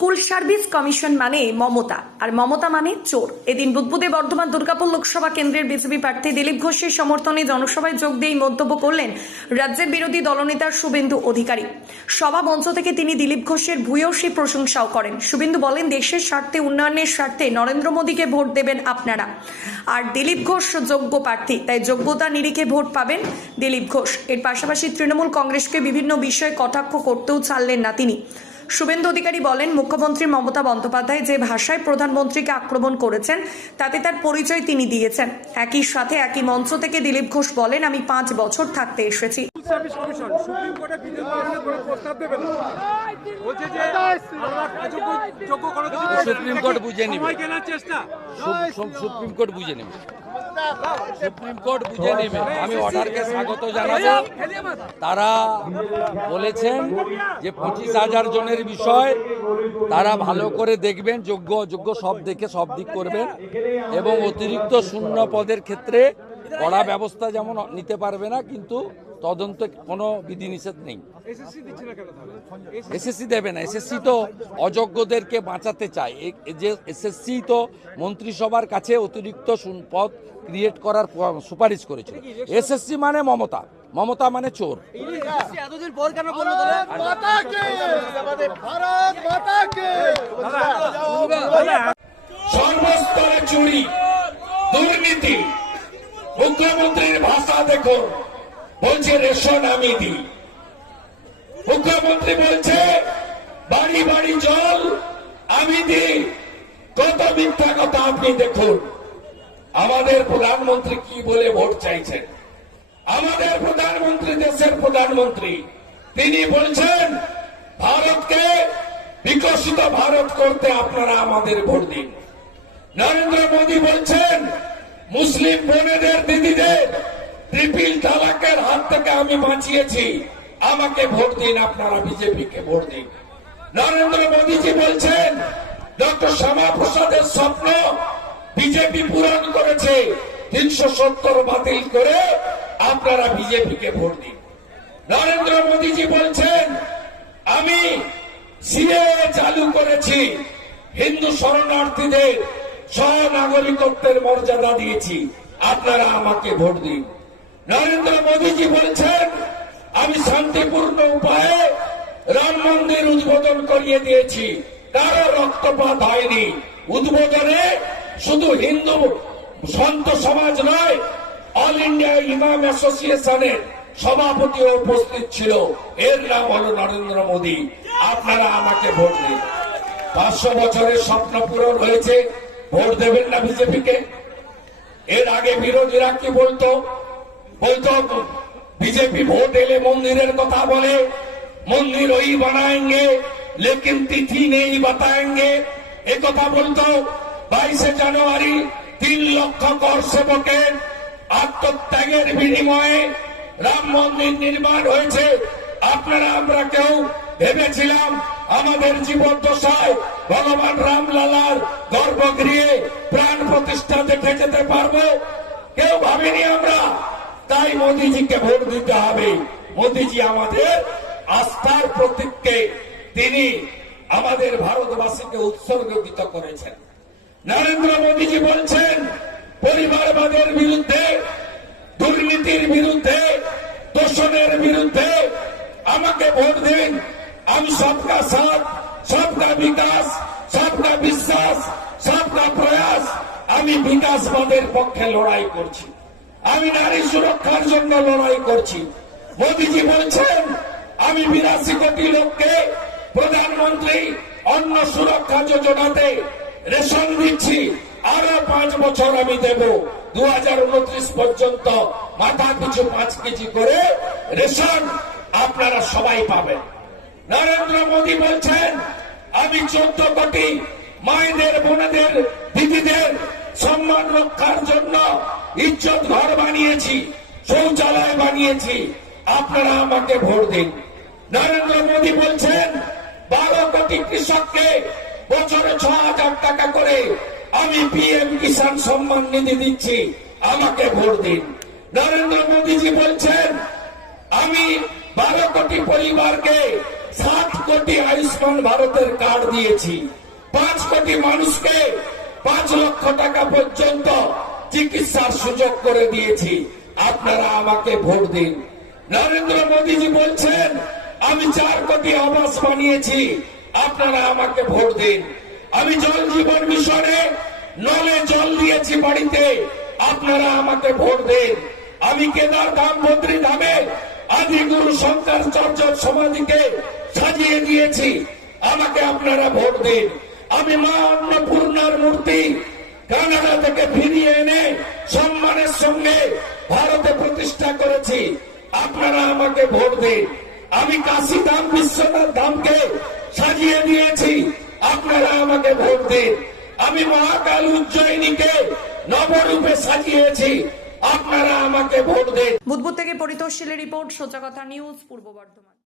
School service commission মানে মমতা, আর মমতা মানে চোর। এদিন বুদবুদে বর্ধমান দুর্গাপুর লোকসভা কেন্দ্রের বিজেপি প্রার্থী দিলীপ ঘোষের সমর্থনে জনসভায় যোগ দিয়ে মন্তব্য করলেন রাজ্যের বিরোধী দলনেতা শুভেন্দু অধিকারী। সভা মঞ্চ থেকে তিনি দিলীপ ঘোষের ভূয়সী প্রশংসাও করেন। শুভেন্দু বলেন, দেশের স্বার্থে, উন্নয়নের স্বার্থে নরেন্দ্র মোদীকে ভোট দেবেন আপনারা, আর দিলীপ ঘোষ যোগ্য প্রার্থী, তাই যোগ্যতা নিরিখে ভোট পাবেন দিলীপ ঘোষ। এর পাশাপাশি তৃণমূল কংগ্রেসকে বিভিন্ন বিষয়ে কটাক্ষ করতেও ছাড়লেন না তিনি। শুভেন্দু অধিকারী বলেন, মুখ্যমন্ত্রী মমতা বন্দ্যোপাধ্যায় যে ভাষায় প্রধানমন্ত্রীকে আক্রমণ করেছেন তাতে তার পরিচয় তিনি দিয়েছেন। একই সাথে একই মঞ্চ থেকে দিলীপ ঘোষ বলেন, আমি 5 বছর থাকতে এসেছি। সুপ্রিম কোর্ট বুঝে নেবে, সুপ্রিম কোর্ট বুঝে নেবে, সুপ্রিম কোর্ট বুঝে নেবে। আমি অর্ডারকে স্বাগত জানাবো। তারা বলেছেন যে 25,000 জনের বিষয় তারা ভালো করে দেখবেন, যোগ্য অযোগ্য সব দেখে সব দিক করবেন, এবং অতিরিক্ত শূন্য পদের ক্ষেত্রে কড়া ব্যবস্থা যেমন নিতে পারবে না, কিন্তু তদন্তে কোনো বিধিনিষেধ নেই। এসএসসি দেবে না, এসএসসি তো অযোগ্যদেরকে বাঁচাতে চায়। যে এসএসসি তো মন্ত্রিসভার কাছে অতিরিক্ত পদ ক্রিয়েট করার সুপারিশ করেছিল। এসএসসি মানে মমতা, মমতা মানে চোর। সর্বস্তরে চুরি, দুর্নীতি। মুখ্যমন্ত্রীর ভাষা দেখো, বলছে রেশন আমি দিই। মুখ্যমন্ত্রী বলছে বাড়ি বাড়ি জল আমি দিই। কত মিথ্যা কথা আপনি দেখুন। আমাদের প্রধানমন্ত্রী কি বলে ভোট চাইছেন? আমাদের প্রধানমন্ত্রী, দেশের প্রধানমন্ত্রী, তিনি বলছেন ভারতকে বিকশিত ভারত করতে আপনারা আমাদের ভোট দিন। নরেন্দ্র মোদী বলছেন মুসলিম বোনেদের, দিদিদের ট্রিপল তালাকের হাত থেকে আমি বাঁচিয়েছি, আমাকে ভোট দিন, আপনারা বিজেপিকে ভোট দিন। নরেন্দ্র মোদীজি বলছেন ডক্টর শ্যামাপ্রসাদের স্বপ্ন বিজেপি পূরণ করেছে, 370 বাতিল করে আপনারা বিজেপিকে ভোট দিন। নরেন্দ্র মোদীজি বলছেন আমি সিএএ চালু করেছি, হিন্দু শরণার্থীদের সহ-নাগরিকত্বের মর্যাদা দিয়েছি, আপনারা আমাকে ভোট দিন। নরেন্দ্র মোদীজি বলছেন আমি শান্তিপূর্ণ উপায়ে রাম মন্দির উদ্বোধন করিয়ে দিয়েছি, কারো রক্তপাত হয়নি। উদ্বোধনে শুধু হিন্দু সন্ত সমাজ নয়, অল ইন্ডিয়া ইমাম অ্যাসোসিয়েশনের সভাপতি উপস্থিত ছিল। এর নাম হল নরেন্দ্র মোদী। আপনারা আমাকে ভোট দিন। 500 বছরের স্বপ্ন পূরণ হয়েছে, ভোট দেবেন না বিজেপিকে? এর আগে বিরোধীরা কি বলতো? বিজেপি ভোট এলে মন্দিরের কথা বলে, মন্দির ওই বানাएंगे लेकिन तिथि नहीं बताएंगे, এ কথা বলতো। 22 জানুয়ারি 3 লক্ষ কর সেবকের আত্মত্যাগের বিনিময়ে রাম মন্দির নির্মাণ হয়েছে। আপনারা আমরা কেউ ভেবেছিলাম আমাদের জীবদ্দশায় ভগবান রামলালার গর্ভগৃহে প্রাণ প্রতিষ্ঠা দেখে যেতে পারবো? কেউ ভাবেনি আমরা। তাই মোদীজিকে ভোট দিতে হবে। মোদীজি আমাদের আস্থার প্রতীককে তিনি আমাদের ভারতবাসীকে উৎসর্গিত করেছেন। নরেন্দ্র মোদীজি বলছেন পরিবারবাদের বিরুদ্ধে, দুর্নীতির বিরুদ্ধে, দূষণের বিরুদ্ধে আমাকে ভোট দিন। আমি সবকা সাথ, সবকা বিকাশ, সবকা বিশ্বাস, সবকা প্রয়াস, আমি বিকাশবাদের পক্ষে লড়াই করছি। আমি নারী সুরক্ষার জন্য লড়াই করছি। মোদীজি বলছেন আমি 82 কোটি লোককে প্রধানমন্ত্রী অন্ন সুরক্ষা যোজনাতে রেশন দিচ্ছি, আরো 5 বছর আমি দেব। 2029 পর্যন্ত মাথা পিছু 5 কেজি করে রেশন আপনারা সবাই পাবেন। নরেন্দ্র মোদী বলছেন আমি 14 কোটি মায়েদের, বোনেদের, দিদিদের সম্মান রক্ষার জন্য ইজ্জত ঘর বানিয়েছি, শৌচালয় বানিয়েছি, আপনারা আমাকে ভোট দিন। নরেন্দ্র মোদী বলছেন 12 কোটি কৃষককে বছরে 6,000 টাকা করে আমি পিএম কিষাণ সম্মান নিধি দিচ্ছি, আমাকে ভোট দিন। নরেন্দ্র মোদীজি বলছেন আমি 12 কোটি পরিবারকে 60 কোটি আয়ুষ্মান ভারতের কার্ড দিয়েছি, 5 কোটি মানুষকে 5 লক্ষ টাকা পর্যন্ত চিকিৎসার সুযোগ করে দিয়েছি। আপনারা আমাকে ভোট দিন। নরেন্দ্র মোদীজি বলছেন আমি 4 কোটি আবাস বানিয়েছি, আপনারা আমাকে ভোট দিন। আমি জল জীবন মিশনে নলে জল দিয়েছি বাড়িতে, আপনারা আমাকে ভোট দিন। আমি কেদার ধাম বদ্রী ধামে আদি গুরু শঙ্করাচার্য সমাধিকে সাজিয়ে দিয়েছি, আমাকে আপনারা ভোট দিন। আমি মা অন্নপূর্ণার মূর্তি কানাডা থেকে ফিরিয়ে এনে সম্মানের সঙ্গে ভারতে প্রতিষ্ঠা করেছি, আপনারা আমাকে ভোট দিন। আমি কাশী ধাম বিশ্বনাথ ধামকে সাজিয়ে দিয়েছি, আপনারা আমাকে ভোট দিন। আমি মহাকাল উজ্জয়িনীকে নবরূপে সাজিয়েছি, আপনারা আমাকে ভোট দিন। বুধবুদ থেকে পরিতোষ শীলের রিপোর্ট, সোজা কথা নিউজ, পূর্ব বর্ধমান।